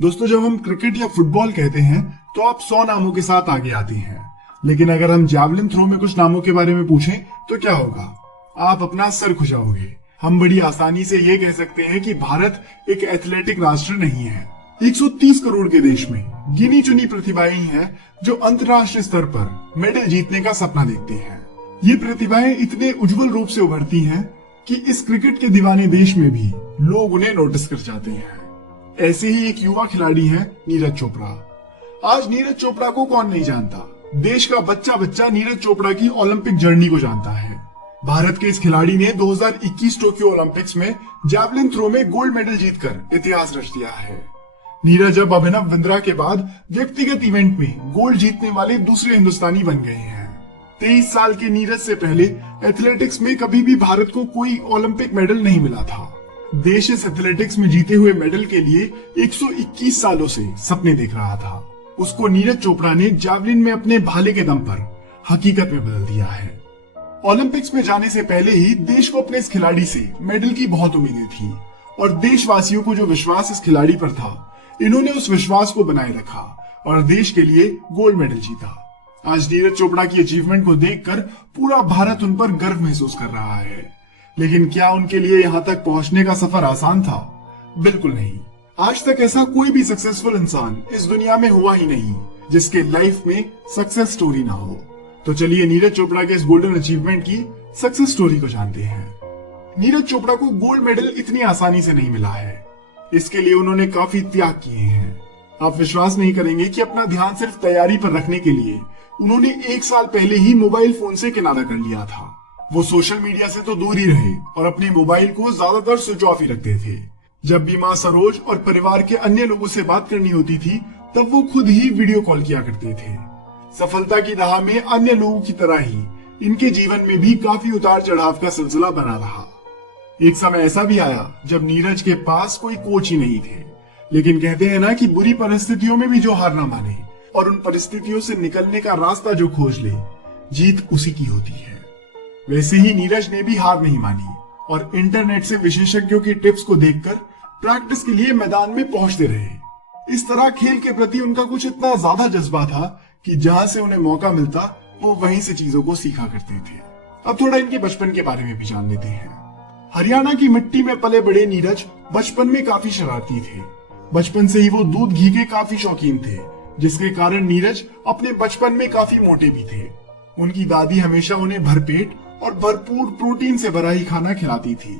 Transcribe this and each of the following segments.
दोस्तों, जब हम क्रिकेट या फुटबॉल कहते हैं तो आप 100 नामों के साथ आगे आते हैं। लेकिन अगर हम जैवलिन थ्रो में कुछ नामों के बारे में पूछें तो क्या होगा? आप अपना सर खुजाओगे। हम बड़ी आसानी से ये कह सकते हैं कि भारत एक एथलेटिक राष्ट्र नहीं है। 130 करोड़ के देश में गिनी चुनी प्रतिभाएं हैं जो अंतर्राष्ट्रीय स्तर पर मेडल जीतने का सपना देखते हैं। ये प्रतिभाएं इतने उज्जवल रूप से उभरती हैं कि इस क्रिकेट के दीवाने देश में भी लोग उन्हें नोटिस कर जाते हैं। ऐसे ही एक युवा खिलाड़ी है नीरज चोपड़ा। आज नीरज चोपड़ा को कौन नहीं जानता? देश का बच्चा बच्चा नीरज चोपड़ा की ओलंपिक जर्नी को जानता है। भारत के इस खिलाड़ी ने 2021 टोक्यो ओलंपिक्स में जैवलिन थ्रो में गोल्ड मेडल जीतकर इतिहास रच दिया है। नीरज अब अभिनव बिंद्रा के बाद व्यक्तिगत इवेंट में गोल्ड जीतने वाले दूसरे हिंदुस्तानी बन गए हैं। 23 साल के नीरज से पहले एथलेटिक्स में कभी भी भारत को कोई ओलंपिक मेडल नहीं मिला था। देश इस एथलेटिक्स में जीते हुए मेडल के लिए 121 सालों से सपने देख रहा था। उसको नीरज चोपड़ा ने जैवलिन में अपने भाले के दम पर हकीकत में बदल दिया है। ओलंपिक्स में जाने से पहले ही देश को अपने इस खिलाड़ी से मेडल की बहुत उम्मीदें थी और देशवासियों को जो विश्वास इस खिलाड़ी पर था, इन्होंने उस विश्वास को बनाए रखा और देश के लिए गोल्ड मेडल जीता। आज नीरज चोपड़ा की अचीवमेंट को देखकर पूरा भारत उन पर गर्व महसूस कर रहा है। लेकिन क्या उनके लिए यहाँ तक पहुंचने का सफर आसान था? बिल्कुल नहीं। आज तक ऐसा कोई भी सक्सेसफुल इंसान इस दुनिया में हुआ ही नहीं जिसके लाइफ में सक्सेस स्टोरी ना हो। तो चलिए नीरज चोपड़ा के इस गोल्डन अचीवमेंट की सक्सेस स्टोरी को जानते हैं। नीरज चोपड़ा को गोल्ड मेडल इतनी आसानी से नहीं मिला है। इसके लिए उन्होंने काफी त्याग किए हैं। आप विश्वास नहीं करेंगे कि अपना ध्यान सिर्फ तैयारी पर रखने के लिए उन्होंने 1 साल पहले ही मोबाइल फोन से किनारा कर लिया था। वो सोशल मीडिया से तो दूर ही रहे और अपने मोबाइल को ज्यादातर स्विच ऑफ ही रखते थे। जब भी माँ सरोज और परिवार के अन्य लोगों से बात करनी होती थी तब वो खुद ही वीडियो कॉल किया करते थे। सफलता की राह में अन्य लोगों की तरह ही इनके जीवन में भी काफी उतार चढ़ाव का सिलसिला बना रहा। एक समय ऐसा भी आया जब नीरज के पास कोई कोच ही नहीं थे। लेकिन कहते हैं ना कि बुरी परिस्थितियों में भी जो हार ना माने और उन परिस्थितियों से निकलने का रास्ता जो खोज ले, जीत उसी की होती है। वैसे ही नीरज ने भी हार नहीं मानी और इंटरनेट से विशेषज्ञों की टिप्स को देखकर प्रैक्टिस के लिए मैदान में पहुंचते रहे। इस तरह खेल के प्रति उनका कुछ इतना ज्यादा जज्बा था कि जहां से उन्हें मौका मिलता वो वहीं से चीजों को सीखा करते थे। अब थोड़ा इनके बचपन के बारे में भी जान लेते हैं। हरियाणा की मिट्टी में पले बड़े नीरज बचपन में काफी शरारती थे। बचपन से ही वो दूध घी के काफी शौकीन थे, जिसके कारण नीरज अपने बचपन में काफी मोटे भी थे। उनकी दादी हमेशा उन्हें भरपेट और भरपूर प्रोटीन से भरा ही खाना खिलाती थी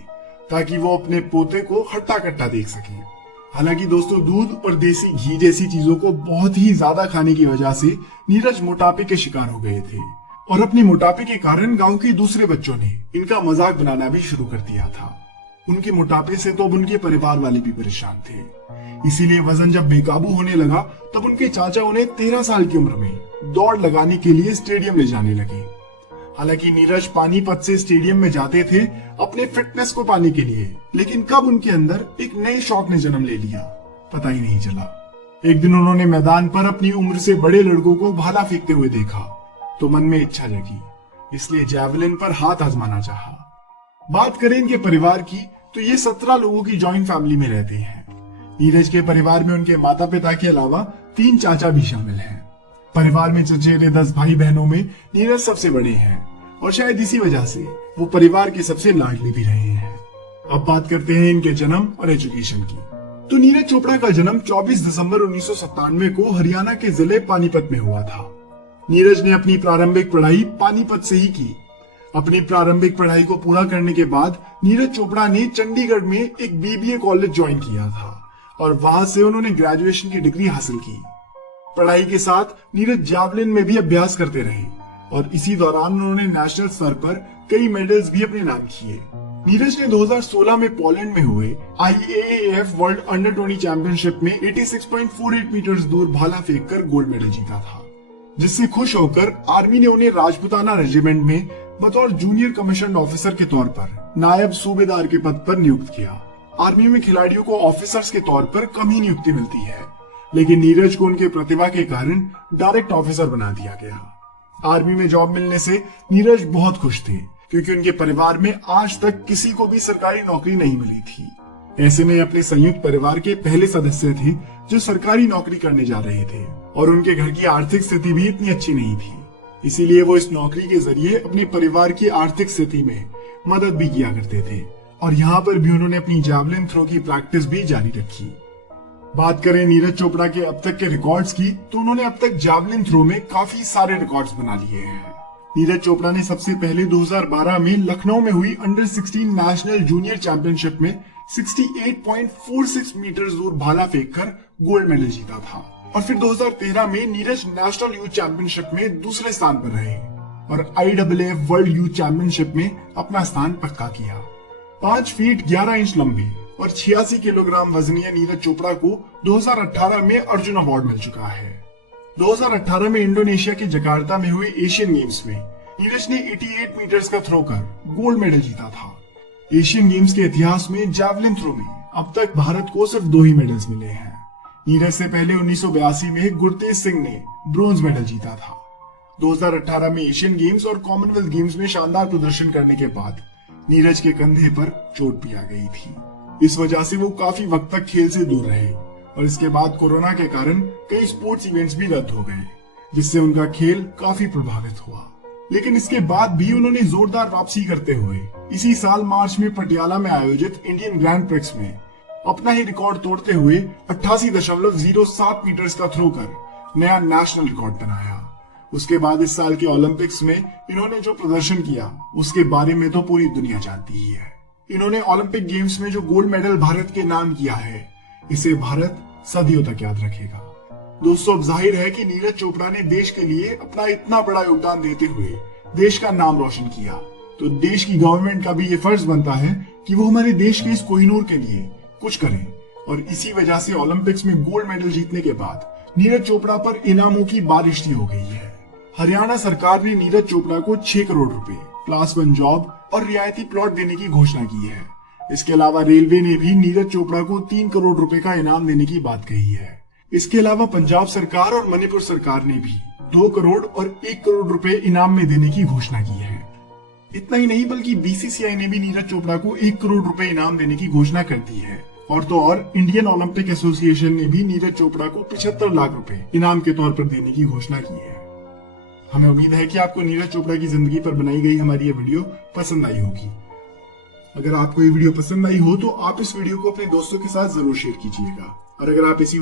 ताकि वो अपने पोते को हट्टा कट्टा देख सके। हालांकि दोस्तों, दूध और देसी घी जैसी चीजों को बहुत ही ज्यादा खाने की वजह से नीरज मोटापे के शिकार हो गए थे और अपने मोटापे के कारण गांव के दूसरे बच्चों ने इनका मजाक बनाना भी शुरू कर दिया था। उनके मोटापे से तो अब उनके परिवार वाले भी परेशान थे। इसीलिए वजन जब बेकाबू होने लगा तब उनके चाचा उन्हें 13 साल की उम्र में दौड़ लगाने के लिए स्टेडियम ले जाने लगे। हालांकि नीरज पानीपत से स्टेडियम में जाते थे अपने फिटनेस को पाने के लिए, लेकिन कब उनके अंदर एक नए शौक ने जन्म ले लिया पता ही नहीं चला। एक दिन उन्होंने मैदान पर अपनी उम्र से बड़े लड़कों को भाला फेंकते हुए देखा तो मन में इच्छा जगी, इसलिए जैवलिन पर हाथ आजमाना चाहा। बात करें इनके परिवार की तो ये 17 लोगों की जॉइंट फैमिली में रहते हैं। नीरज के परिवार में उनके माता पिता के अलावा 3 चाचा भी शामिल हैं। परिवार में चचेरे 10 भाई बहनों में नीरज सबसे बड़े हैं और शायद इसी वजह से वो परिवार के सबसे लाडले भी रहे हैं। अब बात करते हैं इनके जन्म और एजुकेशन की। तो नीरज चोपड़ा का जन्म 24 दिसंबर 1997 को हरियाणा के जिले पानीपत में हुआ था। नीरज ने अपनी प्रारंभिक पढ़ाई पानीपत से ही की। अपनी प्रारंभिक पढ़ाई को पूरा करने के बाद नीरज चोपड़ा ने चंडीगढ़ में एक बीबीए कॉलेज ज्वाइन किया था और वहां से उन्होंने ग्रेजुएशन की डिग्री हासिल की। पढ़ाई के साथ नीरज जैवलिन में भी अभ्यास करते रहे और इसी दौरान उन्होंने नेशनल स्तर पर कई मेडल्स भी अपने नाम किए। नीरज ने 2016 में पोलैंड में हुए IAAF वर्ल्ड अंडर 20 चैंपियनशिप में 86.48 मीटर दूर भाला फेंककर गोल्ड मेडल जीता था, जिससे खुश होकर आर्मी ने उन्हें राजपुताना रेजिमेंट में बतौर जूनियर कमीशन ऑफिसर के तौर पर नायब सूबेदार के पद पर नियुक्त किया। आर्मी में खिलाड़ियों को ऑफिसर्स के तौर पर कम ही नियुक्ति मिलती है, लेकिन नीरज को उनके प्रतिभा के कारण डायरेक्ट ऑफिसर बना दिया गया। आर्मी में जॉब मिलने से नीरज बहुत खुश थे क्योंकि उनके परिवार में आज तक किसी को भी सरकारी नौकरी नहीं मिली थी। ऐसे में अपने संयुक्त परिवार के पहले सदस्य थे जो सरकारी नौकरी करने जा रहे थे और उनके घर की आर्थिक स्थिति भी इतनी अच्छी नहीं थी। इसीलिए वो इस नौकरी के जरिए अपने परिवार की आर्थिक स्थिति में मदद भी किया करते थे और यहाँ पर भी उन्होंने अपनी जैवलिन थ्रो की प्रैक्टिस भी जारी रखी। बात करें नीरज चोपड़ा के अब तक के रिकॉर्ड्स की, तो उन्होंने अब तक जैवलिन थ्रो में काफी सारे रिकॉर्ड्स बना लिए हैं। नीरज चोपड़ा ने सबसे पहले 2012 में लखनऊ में हुई अंडर 16 नेशनल जूनियर चैंपियनशिप में 68.46 मीटर दूर भाला फेंककर गोल्ड मेडल जीता था और फिर 2013 में नीरज नेशनल यूथ चैंपियनशिप में दूसरे स्थान पर रहे और IAAF वर्ल्ड यूथ चैंपियनशिप में अपना स्थान पक्का किया। 5 फीट 11 इंच लंबे और 86 किलोग्राम वजनीय नीरज चोपड़ा को 2018 में अर्जुन अवार्ड मिल चुका है। 2018 में इंडोनेशिया के जकार्ता में हुए एशियन गेम्स में नीरज ने 88 मीटर्स का थ्रो कर गोल्ड मेडल जीता था। एशियन गेम्स के इतिहास में जैवलिन थ्रो में अब तक भारत को सिर्फ 2 ही मेडल्स मिले हैं। नीरज से पहले 1982 में गुरतेज सिंह ने ब्रोंज मेडल जीता था। 2018 में एशियन गेम्स और कॉमनवेल्थ गेम्स में शानदार प्रदर्शन करने के बाद नीरज के कंधे पर चोट भी आ गई थी। इस वजह से वो काफी वक्त तक खेल से दूर रहे और इसके बाद कोरोना के कारण कई स्पोर्ट्स इवेंट्स भी रद्द हो गए, जिससे उनका खेल काफी प्रभावित हुआ। लेकिन इसके बाद भी उन्होंने जोरदार वापसी करते हुए इसी साल मार्च में पटियाला में आयोजित इंडियन ग्रैंड प्रिक्स में अपना ही रिकॉर्ड तोड़ते हुए 88.07 मीटर्स का थ्रो कर नया नेशनल रिकॉर्ड बनाया। उसके बाद इस साल के ओलंपिक्स में इन्होंने जो प्रदर्शन किया उसके बारे में तो पूरी दुनिया जानती ही है। इन्होंने ओलंपिक गेम्स में जो गोल्ड मेडल भारत के नाम किया है, इसे भारत सदियों तक याद रखेगा। दोस्तों, अब जाहिर है कि नीरज चोपड़ा ने देश के लिए अपना इतना बड़ा योगदान देते हुए देश का नाम रोशन किया, तो देश की गवर्नमेंट का भी ये फर्ज बनता है कि वो हमारे देश के इस कोहिनूर के लिए कुछ करें। और इसी वजह से ओलंपिक्स में गोल्ड मेडल जीतने के बाद नीरज चोपड़ा पर इनामों की बारिश हो गई है। हरियाणा सरकार ने नीरज चोपड़ा को 6 करोड़ रुपए, क्लास 1 जॉब और रियायती प्लॉट देने की घोषणा की है। इसके अलावा रेलवे ने भी नीरज चोपड़ा को 3 करोड़ रुपए का इनाम देने की बात कही है। इसके अलावा पंजाब सरकार और मणिपुर सरकार ने भी 2 करोड़ और 1 करोड़ रुपए इनाम में देने की घोषणा की है। इतना ही नहीं बल्कि BCCI ने भी नीरज चोपड़ा को 1 करोड़ रुपए इनाम देने की घोषणा कर दी है। और तो और इंडियन ओलंपिक एसोसिएशन ने भी नीरज चोपड़ा को 75 लाख रुपए इनाम के तौर पर देने की घोषणा की है। हमें उम्मीद है कि आपको नीरज चोपड़ा की जिंदगी पर बनाई गई हमारी ये वीडियो पसंद आई होगी। अगर आपको ये वीडियो पसंद आई हो तो आप इस वीडियो को अपने दोस्तों के साथ जरूर शेयर कीजिएगा। और अगर आप इसी